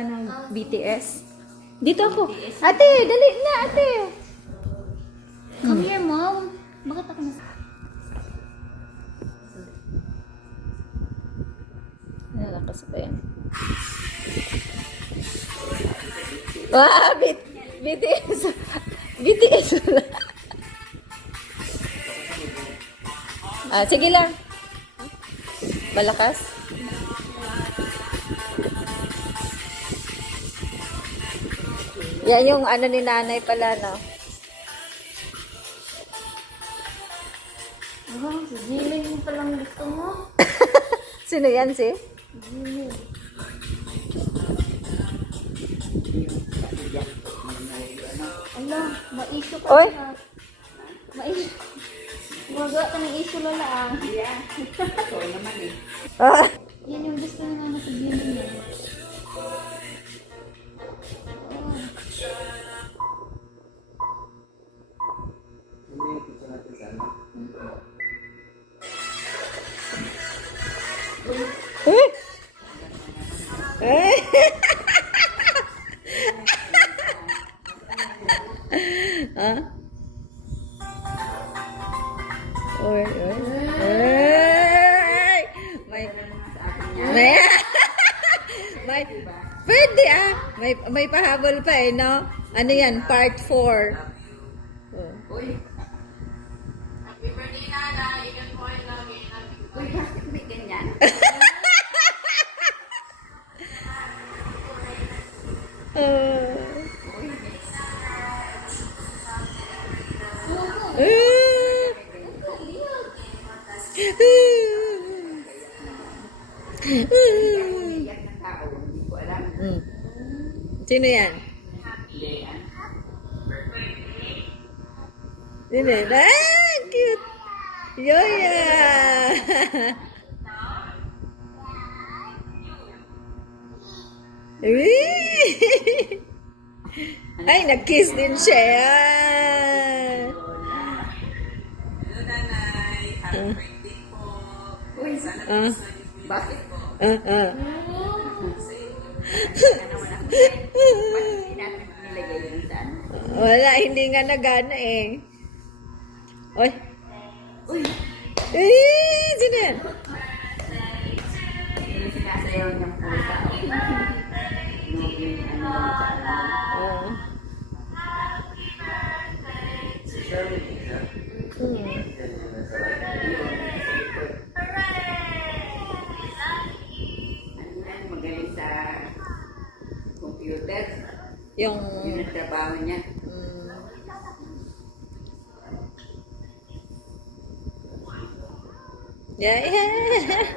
ng BTS. Dito ako. Ate, dali na, ate. Come here, Mom. Bakit ako nasa... Nalakas pa yan. Ah, BTS. BTS. Ah, sige lang. Malakas. Yan yung ano ni nanay pala, no? Oh, si Jimmy mo palang gusto mo. Sino yan, si? Jimmy. Ala, ma-issue ka Oy. na. Ma-issue. Gumagawa ka ng issue, Lola, ah. Yeah. Ito naman eh. Ah. Yan yung gusto na nga sa Jimmy niya. Eh? Eh? Ah? Oy, oy. Ay! May pwede ah. May pahabol pa eh, no? Ano yan? Part 4. Oh. Uy. Happy birthday, Nana. You can point namin. Uy, bakit may ganyan? Iyak na tao. Hindi ko alam. Sino yan? Leanne. Sino yan? Ah, cute! Yoya! Ay, nag-kiss din siya. Yan. Hello, Nanay. Happy birthday po. Uy, sana Ah. bakit po? Ah, ah. Bakit hindi natin nilagay yun sa ano? Wala, hindi nga nagana eh. Oy. Uy, Eh, sino yan? yung sinasayaw niyang pusa. Yung ano sa ano. Ah. Ano yan, magaling sa computer. Yung... Yun ang trabaho niya. Yeah, yeah.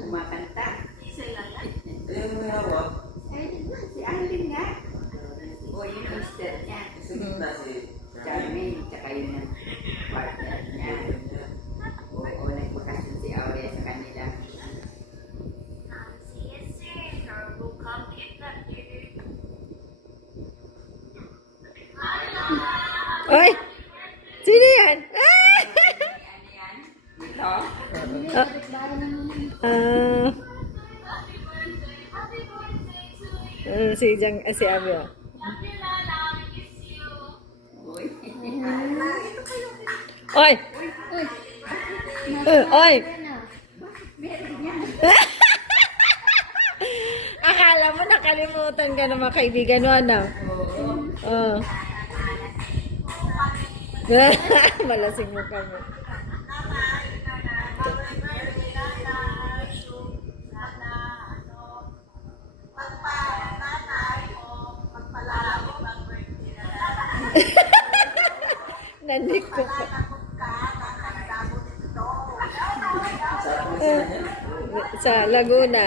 Kumakanta. Si Arlene nga. O, yun yung mister niya. Charmaine, tsaka yun ang partner niya. Oo, nagpakasyon si Aurea sa kanila. Oy! Sino yan? Ah! Ano yan? Dito? Si Jang, si Abio. Uy. Oy! Oy! Akala mo nakalimutan ka ng mga kaibigan mo, ano? Oo. Malasing mo kami. Nanik ko pa. Sa Laguna.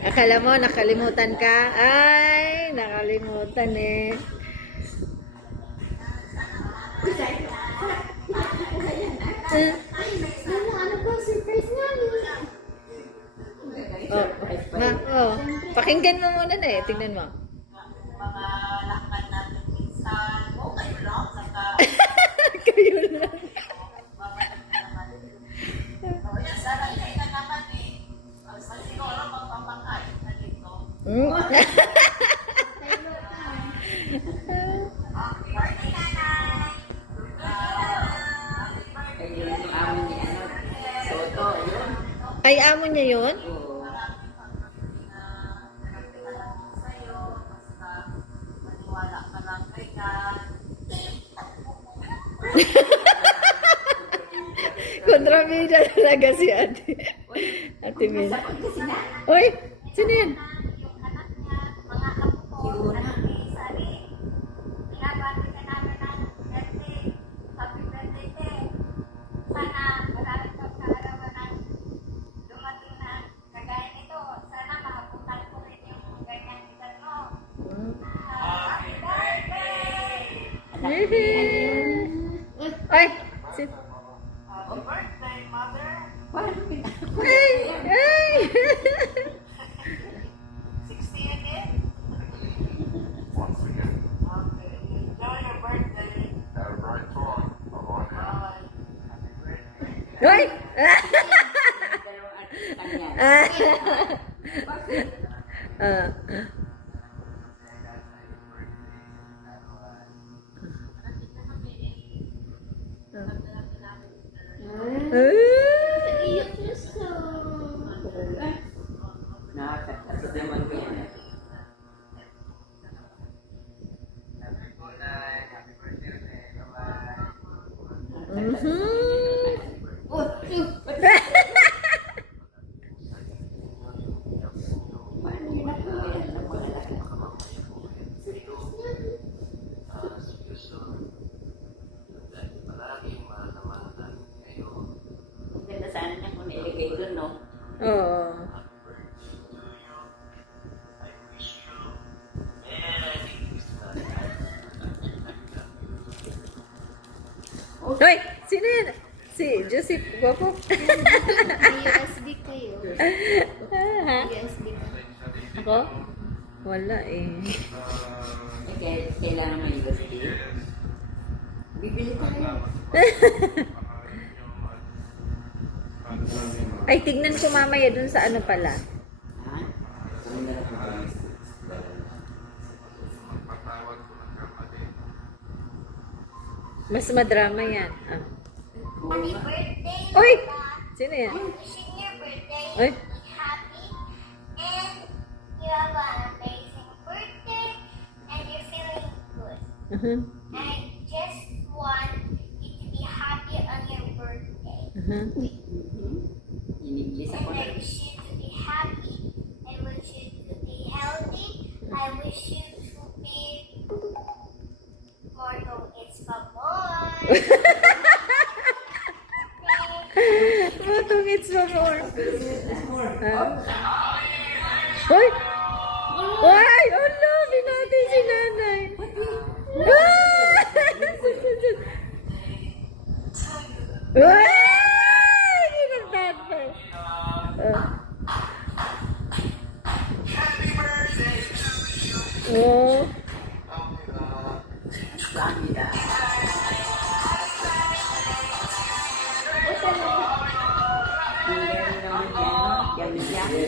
Akala mo nakalimutan ka? Ay, nakalimutan eh. Mama, ano ba? Surprise namin. Pakinggan mo muna na eh. Tingnan mo. Mga lakad natin minsan. O, kayo lang. Saka, Kayo lang. babalik na naman. O, yan, sana kayo na naman eh. Mas siguro magpapakain na dito. Mm. Birthday, nanay! Ayun yung amin ni ano, Soto, yun. Ay, amo niya yun? Oo. Kontrabida talaga si ate. Ate Min. Uy, sino yan? Siguro na. Anak ni ano yun? Ay, si... Paano pinako? Ay, ay. 60 again? Once again, Okay. Enjoy your birthday. have a bright thought of our God. Bye. Uy! Dalawang artista niya. Bakit? Ah. Iyak na siya. Nakakatakot naman ko yan. Paano yun ako yan ng mga anak? Ang ganda sana niya kung nilagay doon, no? Oo. Hoy! Sino yan? Si Joseph Guapo? May USB kayo. Ha? USB ka. Ako? Wala eh. Kailangan may USB. Bibili tayo. Ay, tignan ko mamaya dun sa ano pala. Ha? Ano na lang po? Mas madrama yan. Ah. Happy birthday! Uy! Sino yan? Wishing your birthday Uy! happy and you have an amazing birthday and you're feeling good. Uh-huh. I just want you to be happy on your birthday. Uh-huh. In-English And ako I na. wish you to be happy. I wish you to be healthy. I wish you to be Mortal it's Pamoy. Matong it's no more. Hoy! Ay! Ano? Binati si nanay. Ay! Ginagdaan pa. Oh. Dami na. Meron naman yan. Yummy.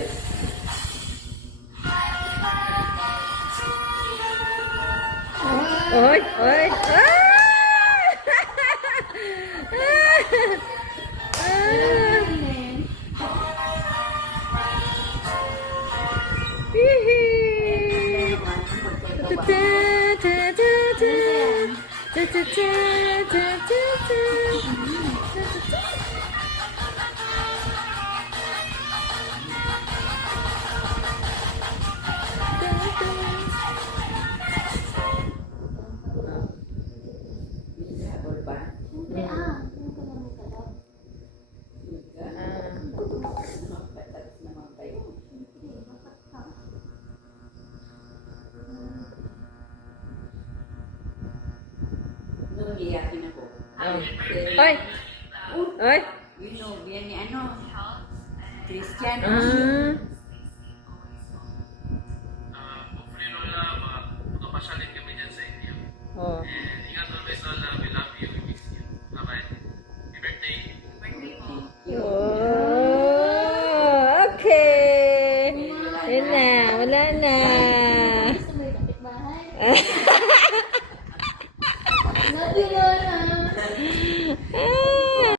Oy! Oy! Ah! Hihi! Ta ta ta ta ta. Ta ta ta ta ta ta. Ta ta ta. Habol pa. Patas naman kayo. Noon, iyakin ako. Oy! Oy! You know, yan ni ano? Christian. Ah. Eh.